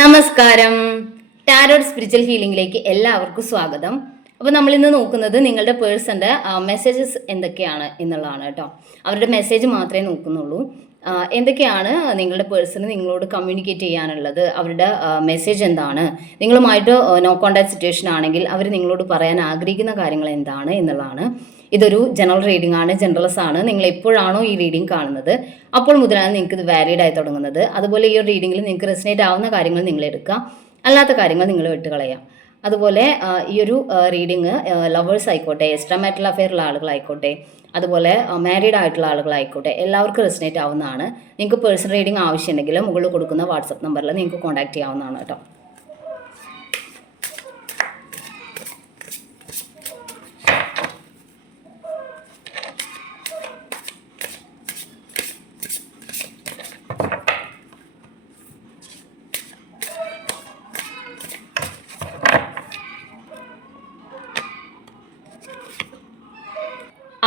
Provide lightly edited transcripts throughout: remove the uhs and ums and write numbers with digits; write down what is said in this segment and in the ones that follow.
നമസ്കാരം. Tarot spiritual ഹീലിംഗിലേക്ക് എല്ലാവർക്കും സ്വാഗതം. അപ്പോൾ നമ്മൾ ഇന്ന് നോക്കുന്നത് നിങ്ങളുടെ പേഴ്സൻ്റെ മെസ്സേജസ് എന്തൊക്കെയാണ് എന്നുള്ളതാണ് കേട്ടോ. അവരുടെ മെസ്സേജ് മാത്രമേ നോക്കുന്നുള്ളൂ. എന്തൊക്കെയാണ് നിങ്ങളുടെ പേഴ്സണ് നിങ്ങളോട് കമ്മ്യൂണിക്കേറ്റ് ചെയ്യാനുള്ളത്, അവരുടെ മെസ്സേജ് എന്താണ്, നിങ്ങളുമായിട്ട് നോ കോൺടാക്ട് സിറ്റുവേഷൻ ആണെങ്കിൽ അവർ നിങ്ങളോട് പറയാൻ ആഗ്രഹിക്കുന്ന കാര്യങ്ങൾ എന്താണ് എന്നുള്ളതാണ്. ഇതൊരു ജനറൽ റീഡിംഗ് ആണ്, ജനറൽസ് ആണ്. നിങ്ങൾ എപ്പോഴാണോ ഈ റീഡിംഗ് കാണുന്നത് അപ്പോൾ മുതലാണ് നിങ്ങൾക്ക് ഇത് വാലിഡ് ആയി തുടങ്ങുന്നത്. അതുപോലെ ഈ ഒരു റീഡിങ്ങിൽ നിങ്ങൾക്ക് റെസിനേറ്റ് ആവുന്ന കാര്യങ്ങൾ നിങ്ങൾ എടുക്കുക, അല്ലാത്ത കാര്യങ്ങൾ നിങ്ങൾ വിട്ടുകളയാം. അതുപോലെ ഈ ഒരു റീഡിങ് ലവേഴ്സ് ആയിക്കോട്ടെ, എക്സ്ട്രാ മാരിറ്റൽ അഫെയറുള്ള ആളുകളായിക്കോട്ടെ, അതുപോലെ മാരീഡ് ആയിട്ടുള്ള ആളുകളായിക്കോട്ടെ, എല്ലാവർക്കും റെസിനേറ്റ് ആവുന്നതാണ്. നിങ്ങൾക്ക് പേഴ്സണൽ റീഡിംഗ് ആവശ്യമുണ്ടെങ്കിൽ മുകളിൽ കൊടുക്കുന്ന വാട്സപ്പ് നമ്പറിൽ നിങ്ങൾക്ക് കോൺടാക്ട് ചെയ്യാവുന്നതാണ് കേട്ടോ.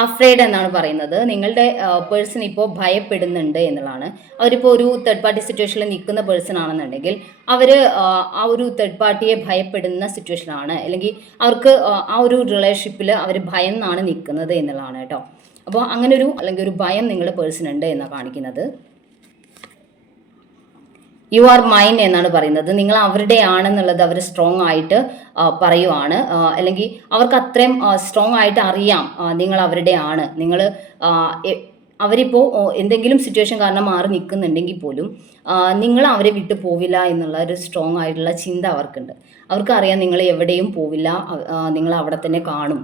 അഫ്രൈഡ് എന്നാണ് പറയുന്നത്. നിങ്ങളുടെ പേഴ്സൺ ഇപ്പോൾ ഭയപ്പെടുന്നുണ്ട് എന്നുള്ളതാണ്. അവരിപ്പോൾ ഒരു തേർഡ് പാർട്ടി സിറ്റുവേഷനിൽ നിൽക്കുന്ന പേഴ്സൺ ആണെന്നുണ്ടെങ്കിൽ അവർ ആ ഒരു തേർഡ് പാർട്ടിയെ ഭയപ്പെടുന്ന സിറ്റുവേഷനാണ്, അല്ലെങ്കിൽ അവർക്ക് ആ ഒരു റിലേഷൻഷിപ്പിൽ അവർ ഭയന്നാണ് നിൽക്കുന്നത് എന്നുള്ളതാണ് കേട്ടോ. അപ്പോൾ അങ്ങനെ അല്ലെങ്കിൽ ഒരു ഭയം നിങ്ങളുടെ പേഴ്സൺ ഉണ്ട് എന്നാണ് കാണിക്കുന്നത്. യു ആർ മൈൻ എന്നാണ് പറയുന്നത്. നിങ്ങൾ അവരുടെ ആണെന്നുള്ളത് അവർ സ്ട്രോങ് ആയിട്ട് പറയുവാണ്, അല്ലെങ്കിൽ അവർക്ക് അത്രയും സ്ട്രോങ് ആയിട്ട് അറിയാം നിങ്ങൾ അവരുടെ ആണ്. നിങ്ങൾ അവരിപ്പോൾ എന്തെങ്കിലും സിറ്റുവേഷൻ കാരണം മാറി നിൽക്കുന്നുണ്ടെങ്കിൽ പോലും നിങ്ങൾ അവരെ വിട്ടു പോവില്ല എന്നുള്ള ഒരു സ്ട്രോങ് ആയിട്ടുള്ള ചിന്ത അവർക്കുണ്ട്. അവർക്കറിയാം നിങ്ങൾ എവിടെയും പോവില്ല, നിങ്ങൾ അവിടെ തന്നെ കാണും,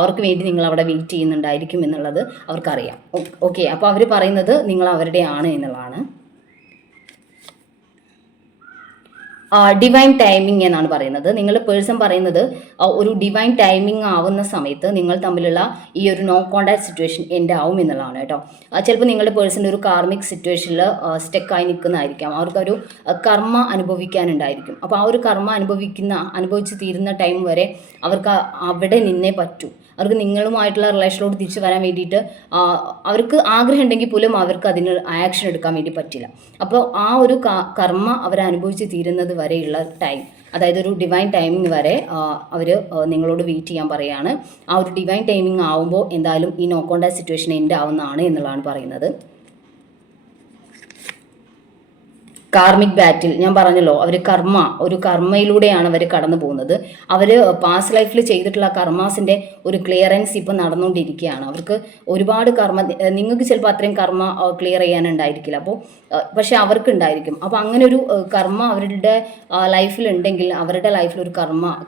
അവർക്ക് വേണ്ടി നിങ്ങൾ അവിടെ വെയിറ്റ് ചെയ്യുന്നുണ്ടായിരിക്കും എന്നുള്ളത് അവർക്കറിയാം. ഓക്കെ, അപ്പോൾ അവർ പറയുന്നത് നിങ്ങൾ അവരുടെ ആണ് എന്നുള്ളതാണ്. ഡിവൈൻ ടൈമിംഗ് എന്നാണ് പറയുന്നത്. നിങ്ങൾ പേഴ്സൺ പറയുന്നത് ഒരു ഡിവൈൻ ടൈമിംഗ് ആവുന്ന സമയത്ത് നിങ്ങൾ തമ്മിലുള്ള ഈ ഒരു നോ കോൺടാക്ട് സിറ്റുവേഷൻ എൻഡ് ആവും എന്നുള്ളതാണ് കേട്ടോ. ചിലപ്പോൾ നിങ്ങളുടെ പേഴ്സൺ ഒരു കാർമിക് സിറ്റുവേഷനിൽ സ്റ്റക്കായി നിൽക്കുന്നതായിരിക്കാം. അവർക്കൊരു കർമ്മ അനുഭവിക്കാനുണ്ടായിരിക്കും. അപ്പോൾ ആ ഒരു കർമ്മ അനുഭവിച്ച് തീരുന്ന ടൈം വരെ അവർക്ക് അവിടെ നിന്നേ പറ്റൂ. അവർക്ക് നിങ്ങളുമായിട്ടുള്ള റിലേഷനിലോട്ട് തിരിച്ചു വരാൻ വേണ്ടിയിട്ട് അവർക്ക് ആഗ്രഹം ഉണ്ടെങ്കിൽ പോലും അവർക്ക് അതിന് ആക്ഷൻ എടുക്കാൻ വേണ്ടി പറ്റില്ല. അപ്പോൾ ആ ഒരു കർമ്മ അവരനുഭവിച്ച് തീരുന്നത് വരെയുള്ള ടൈം, അതായത് ഒരു ഡിവൈൻ ടൈമിംഗ് വരെ അവർ നിങ്ങളോട് വെയിറ്റ് ചെയ്യാൻ പറയുകയാണ്. ആ ഒരു ഡിവൈൻ ടൈമിംഗ് ആവുമ്പോൾ എന്തായാലും ഈ നോ കോൺടാക്ട് സിറ്റുവേഷൻ എൻഡ് ആവുന്നതാണ് എന്നുള്ളതാണ് പറയുന്നത്. കാർമിക് ബാറ്റിൽ ഞാൻ പറഞ്ഞല്ലോ, അവർ ഒരു കർമ്മയിലൂടെയാണ് അവർ കടന്നു പോകുന്നത്. അവർ പാസ്റ്റ് ലൈഫിൽ ചെയ്തിട്ടുള്ള കർമാസിൻ്റെ ഒരു ക്ലിയറൻസ് ഇപ്പോൾ നടന്നുകൊണ്ടിരിക്കുകയാണ്. അവർക്ക് ഒരുപാട് നിങ്ങൾക്ക് ചിലപ്പോൾ അത്രയും കർമ്മ ക്ലിയർ ചെയ്യാനുണ്ടായിരിക്കില്ല, പക്ഷെ അവർക്ക് ഉണ്ടായിരിക്കും. അപ്പോൾ അങ്ങനെ ഒരു കർമ്മ അവരുടെ ലൈഫിൽ ഉണ്ടെങ്കിൽ അവരുടെ ലൈഫിൽ ഒരു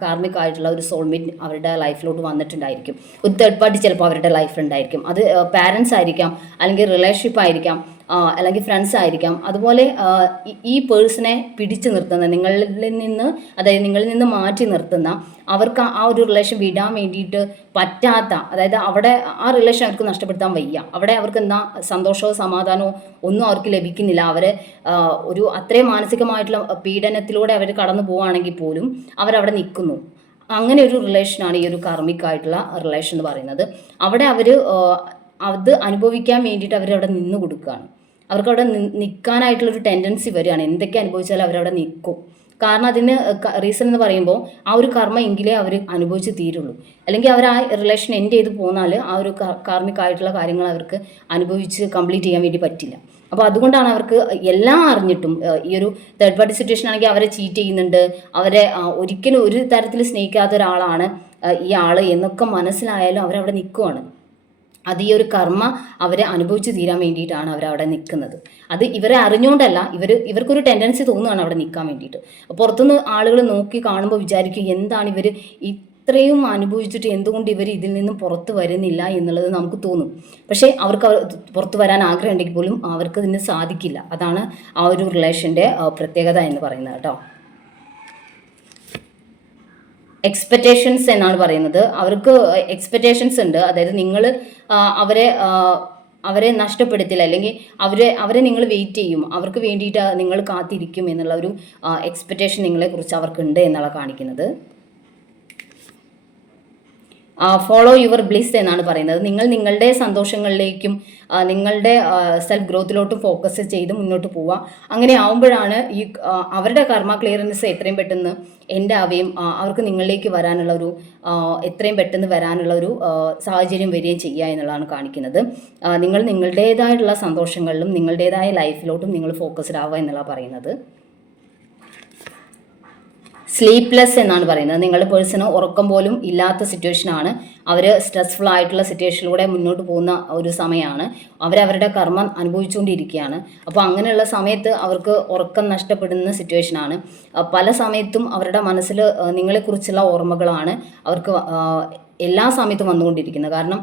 കാർമിക് ആയിട്ടുള്ള ഒരു സോൾമേറ്റ് അവരുടെ ലൈഫിലോട്ട് വന്നിട്ടുണ്ടായിരിക്കും. ഒരു തേർഡ് പാർട്ടി ചിലപ്പോൾ അവരുടെ ലൈഫിലുണ്ടായിരിക്കും. അത് പാരൻസ് ആയിരിക്കാം, അല്ലെങ്കിൽ റിലേഷൻഷിപ്പ് ആയിരിക്കാം, അല്ലെങ്കിൽ ഫ്രണ്ട്സ് ആയിരിക്കാം. അതുപോലെ ഈ പേഴ്സണെ പിടിച്ചു നിർത്തുന്ന, നിങ്ങളിൽ നിന്ന് മാറ്റി നിർത്തുന്ന, അവർക്ക് ആ ഒരു റിലേഷൻ വിടാൻ വേണ്ടിയിട്ട് പറ്റാത്ത, അതായത് അവിടെ ആ റിലേഷൻ അവർക്ക് നഷ്ടപ്പെടുത്താൻ വയ്യ, അവിടെ അവർക്ക് എന്താ സന്തോഷമോ സമാധാനമോ ഒന്നും അവർക്ക് ലഭിക്കുന്നില്ല. അവരെ ഒരു അത്രയും മാനസികമായിട്ടുള്ള പീഡനത്തിലൂടെ അവർ കടന്നു പോവുകയാണെങ്കിൽ പോലും അവരവിടെ നിൽക്കുന്നു. അങ്ങനെ ഒരു റിലേഷനാണ് ഈ ഒരു കാർമിക് ആയിട്ടുള്ള റിലേഷൻ എന്ന് പറയുന്നത്. അവിടെ അത് അനുഭവിക്കാൻ വേണ്ടിയിട്ട് അവരവിടെ നിന്ന് കൊടുക്കുകയാണ്. അവർക്കവിടെ നിൽക്കാനായിട്ടുള്ളൊരു ടെൻഡൻസി വരികയാണ്. എന്തൊക്കെ അനുഭവിച്ചാലും അവരവിടെ നിൽക്കും. കാരണം അതിന് റീസൺ എന്ന് പറയുമ്പോൾ ആ ഒരു കർമ്മ എങ്കിലേ അവർ അനുഭവിച്ച് തീരുള്ളൂ. അല്ലെങ്കിൽ അവർ ആ റിലേഷൻ എൻഡ് ചെയ്ത് പോന്നാൽ ആ ഒരു കാർമിക് ആയിട്ടുള്ള കാര്യങ്ങൾ അവർക്ക് അനുഭവിച്ച് കംപ്ലീറ്റ് ചെയ്യാൻ വേണ്ടി പറ്റില്ല. അപ്പോൾ അതുകൊണ്ടാണ് അവർക്ക് എല്ലാം അറിഞ്ഞിട്ടും, ഈ ഒരു തേർഡ് പാർട്ടി സിറ്റുവേഷൻ ആണെങ്കിൽ അവരെ ചീറ്റ് ചെയ്യുന്നുണ്ട്, അവരെ ഒരിക്കലും ഒരു തരത്തിൽ സ്നേഹിക്കാത്ത ഒരാളാണ് ഈ ആൾ എന്നൊക്കെ മനസ്സിലായാലും അവരവിടെ നിൽക്കുവാണ്. അത് ഈ ഒരു കർമ്മ അവരെ അനുഭവിച്ച് തീരാൻ വേണ്ടിയിട്ടാണ് അവരവിടെ നിൽക്കുന്നത്. അത് ഇവരെ അറിഞ്ഞുകൊണ്ടല്ല, ഇവർക്കൊരു ടെൻഡൻസി തോന്നുകയാണ് അവിടെ നിൽക്കാൻ വേണ്ടിയിട്ട്. പുറത്തുനിന്ന് ആളുകൾ നോക്കി കാണുമ്പോൾ വിചാരിക്കും, എന്താണ് ഇവർ ഇത്രയും അനുഭവിച്ചിട്ട് എന്തുകൊണ്ട് ഇവർ ഇതിൽ നിന്നും പുറത്ത് വരുന്നില്ല എന്നുള്ളത് നമുക്ക് തോന്നും. പക്ഷേ അവർക്ക് പുറത്ത് വരാൻ ആഗ്രഹം ഉണ്ടെങ്കിൽ പോലും അവർക്ക് ഇതിന് സാധിക്കില്ല. അതാണ് ആ ഒരു റിലേഷൻ്റെ പ്രത്യേകത എന്ന് പറയുന്നത് കേട്ടോ. എക്സ്പെക്റ്റേഷൻസ് എന്നാണ് പറയുന്നത്. അവർക്ക് എക്സ്പെക്റ്റേഷൻസ് ഉണ്ട്. അതായത് നിങ്ങൾ അവരെ നഷ്ടപ്പെടുത്തില്ല, അല്ലെങ്കിൽ അവരെ നിങ്ങൾ വെയിറ്റ് ചെയ്യും, അവർക്ക് വേണ്ടിയിട്ട് നിങ്ങൾ കാത്തിരിക്കും എന്നുള്ള ഒരു എക്സ്പെക്റ്റേഷൻ നിങ്ങളെക്കുറിച്ച് അവർക്കുണ്ട് എന്നാണ് കാണിക്കുന്നത്. ഫോളോ യുവർ ബ്ലിസ് എന്നാണ് പറയുന്നത്. നിങ്ങൾ നിങ്ങളുടെ സന്തോഷങ്ങളിലേക്കും നിങ്ങളുടെ സെൽഫ് ഗ്രോത്തിലോട്ടും ഫോക്കസ് ചെയ്ത് മുന്നോട്ട് പോവുക. അങ്ങനെ ആവുമ്പോഴാണ് ഈ അവരുടെ കർമ്മ ക്ലിയറൻസ് എത്രയും പെട്ടെന്ന് എൻ്റെ ആവുകയും അവർക്ക് നിങ്ങളിലേക്ക് വരാനുള്ള ഒരു എത്രയും പെട്ടെന്ന് വരാനുള്ള ഒരു സാഹചര്യം വരികയും ചെയ്യുക എന്നുള്ളതാണ് കാണിക്കുന്നത്. നിങ്ങൾ നിങ്ങളുടേതായിട്ടുള്ള സന്തോഷങ്ങളിലും നിങ്ങളുടേതായ ലൈഫിലോട്ടും നിങ്ങൾ ഫോക്കസ്ഡ് ആവുക എന്നുള്ള പറയുന്നത്. സ്ലീപ്ലെസ് എന്നാണ് പറയുന്നത്. നിങ്ങളുടെ പേഴ്സണ് ഉറക്കം പോലും ഇല്ലാത്ത സിറ്റുവേഷനാണ്. അവർ സ്ട്രെസ്ഫുൾ ആയിട്ടുള്ള സിറ്റുവേഷനിലൂടെ മുന്നോട്ട് പോകുന്ന ഒരു സമയമാണ്. അവരവരുടെ കർമ്മം അനുഭവിച്ചുകൊണ്ടിരിക്കുകയാണ്. അപ്പോൾ അങ്ങനെയുള്ള സമയത്ത് അവർക്ക് ഉറക്കം നഷ്ടപ്പെടുന്ന സിറ്റുവേഷനാണ്. പല സമയത്തും അവരുടെ മനസ്സിൽ നിങ്ങളെക്കുറിച്ചുള്ള ഓർമ്മകളാണ് അവർക്ക് എല്ലാ സമയത്തും വന്നുകൊണ്ടിരിക്കുന്നത്. കാരണം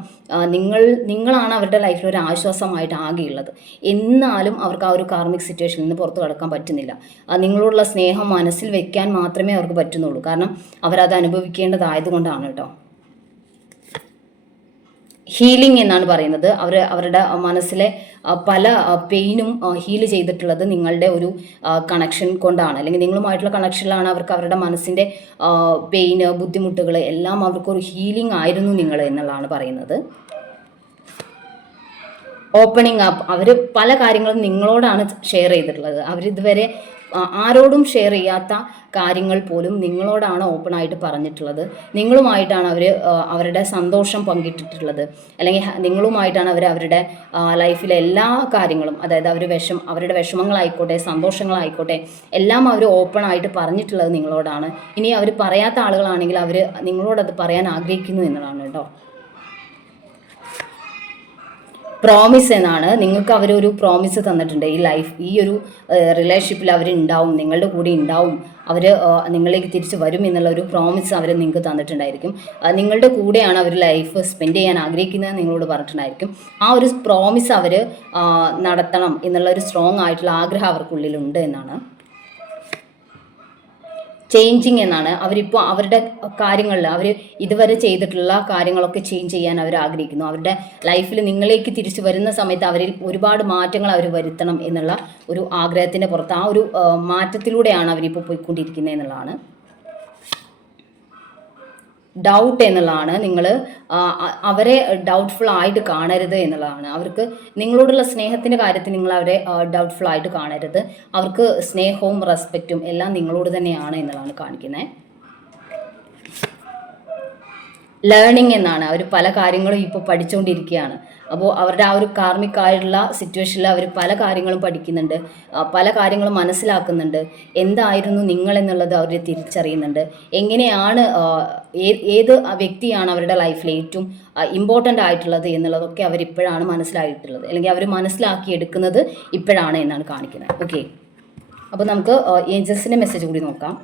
നിങ്ങളാണ് അവരുടെ ലൈഫിൽ ഒരു ആശ്വാസമായിട്ട് ആകെയുള്ളത്. എന്നാലും അവർക്ക് ആ ഒരു കാർമിക് സിറ്റുവേഷനിൽ നിന്ന് പുറത്തു കടക്കാൻ പറ്റുന്നില്ല. നിങ്ങളോടുള്ള സ്നേഹം മനസ്സിൽ വെക്കാൻ മാത്രമേ അവർക്ക് പറ്റുന്നുള്ളൂ. കാരണം അവരത് അനുഭവിക്കേണ്ടതായതുകൊണ്ടാണ് കേട്ടോ. ഹീലിംഗ് എന്നാണ് പറയുന്നത്. അവരുടെ മനസ്സിലെ പല പെയിനും ഹീൽ ചെയ്തിട്ടുള്ളത് നിങ്ങളുടെ ഒരു കണക്ഷൻ കൊണ്ടാണ്, അല്ലെങ്കിൽ നിങ്ങളുമായിട്ടുള്ള കണക്ഷനിലാണ്. അവർക്ക് അവരുടെ മനസ്സിൻ്റെ പെയിന്, ബുദ്ധിമുട്ടുകൾ എല്ലാം അവർക്കൊരു ഹീലിംഗ് ആയിരുന്നു നിങ്ങൾ എന്നുള്ളതാണ് പറയുന്നത്. ഓപ്പണിംഗ് അപ്പ്, അവർ പല കാര്യങ്ങളും നിങ്ങളോടാണ് ഷെയർ ചെയ്തിട്ടുള്ളത്. അവരിതുവരെ ആരോടും ഷെയർ ചെയ്യാത്ത കാര്യങ്ങൾ പോലും നിങ്ങളോടാണ് ഓപ്പൺ ആയിട്ട് പറഞ്ഞിട്ടുള്ളത്. നിങ്ങളുമായിട്ടാണ് അവർ അവരുടെ സന്തോഷം പങ്കിട്ടിട്ടുള്ളത്, അല്ലെങ്കിൽ നിങ്ങളുമായിട്ടാണ് അവർ അവരുടെ ലൈഫിലെ എല്ലാ കാര്യങ്ങളും, അതായത് അവരുടെ വിഷമങ്ങളായിക്കോട്ടെ സന്തോഷങ്ങളായിക്കോട്ടെ എല്ലാം അവർ ഓപ്പൺ ആയിട്ട് പറഞ്ഞിട്ടുള്ളത് നിങ്ങളോടാണ്. ഇനി അവർ പറയാത്ത ആളുകളാണെങ്കിൽ അവർ നിങ്ങളോടത് പറയാൻ ആഗ്രഹിക്കുന്നു എന്നുള്ളതാണ് കേട്ടോ. പ്രോമിസ് എന്നാണ്. നിങ്ങൾക്ക് അവരൊരു പ്രോമിസ് തന്നിട്ടുണ്ട്. ഈ ഒരു റിലേഷൻഷിപ്പിൽ അവരുണ്ടാവും, നിങ്ങളുടെ കൂടെ ഉണ്ടാവും, അവർ നിങ്ങളിലേക്ക് തിരിച്ച് വരും എന്നുള്ള ഒരു പ്രോമിസ് അവർ നിങ്ങൾക്ക് തന്നിട്ടുണ്ടായിരിക്കും. നിങ്ങളുടെ കൂടെയാണ് അവർ ലൈഫ് സ്പെൻഡ് ചെയ്യാൻ ആഗ്രഹിക്കുന്നത് നിങ്ങളോട് പറഞ്ഞിട്ടുണ്ടായിരിക്കും. ആ ഒരു പ്രോമിസ് അവർ നടത്തണം എന്നുള്ള ഒരു സ്ട്രോങ് ആയിട്ടുള്ള ആഗ്രഹം അവർക്കുള്ളിലുണ്ട് എന്നാണ്. ചേഞ്ചിങ് എന്നാണ്. അവരിപ്പോൾ അവരുടെ കാര്യങ്ങളിൽ അവർ ഇതുവരെ ചെയ്തിട്ടുള്ള കാര്യങ്ങളൊക്കെ ചേഞ്ച് ചെയ്യാൻ അവർ ആഗ്രഹിക്കുന്നു. അവരുടെ ലൈഫിൽ നിങ്ങളിലേക്ക് തിരിച്ചു വരുന്ന സമയത്ത് അവരിൽ ഒരുപാട് മാറ്റങ്ങൾ അവർ വരുത്തണം എന്നുള്ള ഒരു ആഗ്രഹത്തിൻ്റെ പുറത്ത് ആ ഒരു മാറ്റത്തിലൂടെയാണ് അവരിപ്പോൾ പോയിക്കൊണ്ടിരിക്കുന്നത് എന്നുള്ളതാണ്. ഡൗട്ട് എന്നുള്ളതാണ്. നിങ്ങൾ അവരെ ഡൗട്ട്ഫുൾ ആയിട്ട് കാണരുത് എന്നുള്ളതാണ്. അവർക്ക് നിങ്ങളോടുള്ള സ്നേഹത്തിൻ്റെ കാര്യത്തിൽ നിങ്ങൾ അവരെ ഡൗട്ട്ഫുൾ ആയിട്ട് കാണരുത്. അവർക്ക് സ്നേഹവും റെസ്പെക്റ്റും എല്ലാം നിങ്ങളോട് തന്നെയാണ് എന്നുള്ളതാണ് കാണിക്കുന്നത്. ലേണിംഗ് എന്നാണ്. അവർ പല കാര്യങ്ങളും ഇപ്പോൾ പഠിച്ചുകൊണ്ടിരിക്കുകയാണ്. അപ്പോൾ അവരുടെ ആ ഒരു കാർമികമായിട്ടുള്ള സിറ്റുവേഷനിൽ അവർ പല കാര്യങ്ങളും പഠിക്കുന്നുണ്ട്, പല കാര്യങ്ങളും മനസ്സിലാക്കുന്നുണ്ട്. എന്തായിരുന്നു നിങ്ങളെന്നുള്ളത് അവർ തിരിച്ചറിയുന്നുണ്ട്. എങ്ങനെയാണ് ഏത് വ്യക്തിയാണ് അവരുടെ ലൈഫിൽ ഏറ്റവും ഇമ്പോർട്ടൻ്റ് ആയിട്ടുള്ളത് എന്നുള്ളതൊക്കെ അവരിപ്പോഴാണ് മനസ്സിലായിട്ടുള്ളത്, അല്ലെങ്കിൽ അവർ മനസ്സിലാക്കിയെടുക്കുന്നത് ഇപ്പോഴാണ് എന്നാണ് കാണിക്കുന്നത്. ഓക്കെ, അപ്പോൾ നമുക്ക് ഏഞ്ചൽസിൻ്റെ മെസ്സേജ് കൂടി നോക്കാം.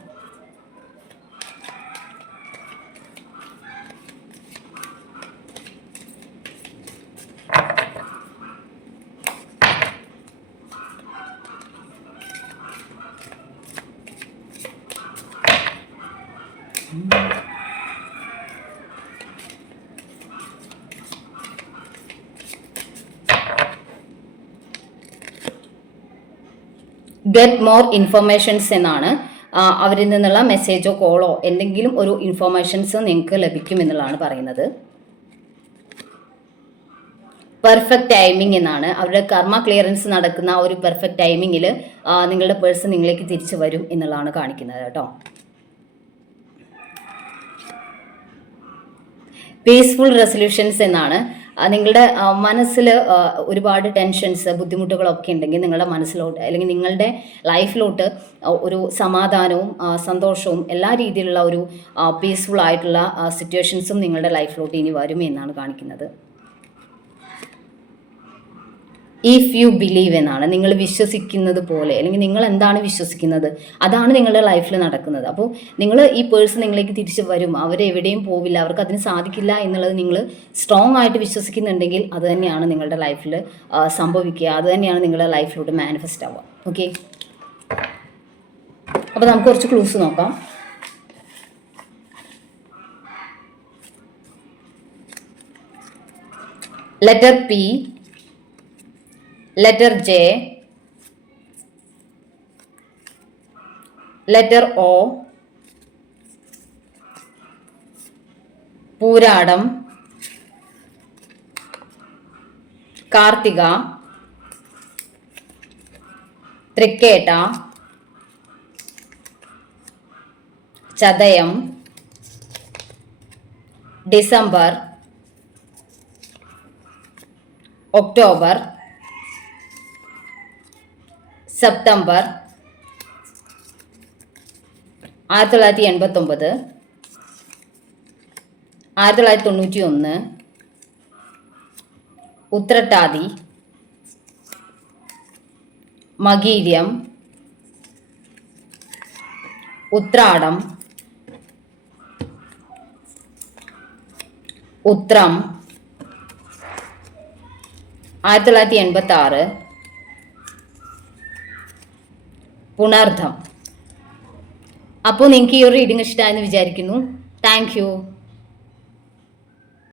ഗെറ്റ് മോർ ഇൻഫർമേഷൻസ് എന്നാണ്. അവരിൽ നിന്നുള്ള മെസ്സേജോ കോളോ എന്തെങ്കിലും ഒരു ഇൻഫർമേഷൻസ് നിങ്ങൾക്ക് ലഭിക്കും എന്നുള്ളതാണ് പറയുന്നത്. പെർഫെക്റ്റ് ടൈമിംഗ് എന്നാണ്. അവരുടെ കർമ്മ ക്ലിയറൻസ് നടക്കുന്ന ഒരു പെർഫെക്റ്റ് ടൈമിങ്ങിൽ നിങ്ങളുടെ പേഴ്സൺ നിങ്ങളിലേക്ക് തിരിച്ചു വരും എന്നുള്ളതാണ് കാണിക്കുന്നത് കേട്ടോ. പീസ്ഫുൾ റെസൊല്യൂഷൻസ് എന്നാണ്. നിങ്ങളുടെ മനസ്സിൽ ഒരുപാട് ടെൻഷൻസ്, ബുദ്ധിമുട്ടുകളൊക്കെ ഉണ്ടെങ്കിൽ നിങ്ങളുടെ മനസ്സിലോട്ട്, അല്ലെങ്കിൽ നിങ്ങളുടെ ലൈഫിലോട്ട് ഒരു സമാധാനവും സന്തോഷവും എല്ലാ രീതിയിലുള്ള ഒരു പീസ്ഫുൾ ആയിട്ടുള്ള സിറ്റുവേഷൻസും നിങ്ങളുടെ ലൈഫിലോട്ട് ഇനി വരും എന്നാണ് കാണിക്കുന്നത്. ഇഫ് യു ബിലീവ് എന്നാണ്. നിങ്ങൾ വിശ്വസിക്കുന്നത് പോലെ, അല്ലെങ്കിൽ നിങ്ങൾ എന്താണ് വിശ്വസിക്കുന്നത് അതാണ് നിങ്ങളുടെ ലൈഫിൽ നടക്കുന്നത്. അപ്പോൾ നിങ്ങൾ ഈ പേഴ്സൺ നിങ്ങളിലേക്ക് തിരിച്ചു വരും, അവരെവിടെയും പോവില്ല, അവർക്ക് അതിന് സാധിക്കില്ല എന്നുള്ളത് നിങ്ങൾ സ്ട്രോങ് ആയിട്ട് വിശ്വസിക്കുന്നുണ്ടെങ്കിൽ അത് തന്നെയാണ് നിങ്ങളുടെ ലൈഫിൽ സംഭവിക്കുക, അത് തന്നെയാണ് നിങ്ങളുടെ ലൈഫിലോട്ട് മാനിഫെസ്റ്റ് ആവുക. ഓക്കെ, അപ്പോൾ നമുക്ക് കുറച്ച് ക്ലൂസ് നോക്കാം. Letter P, letter J, letter O, Pooradam, Karthika, Thrikketta, Chathayam, December, October, September, 1989, 1991, Uthrattathi, Makayiram, Uthradam, Uthram, 1986, Punartham. അപ്പോൾ നിങ്ങൾക്ക് ഈ ഒരു റീഡിംഗ് ഇഷ്ടമായെന്ന് വിചാരിക്കുന്നു. Thank U.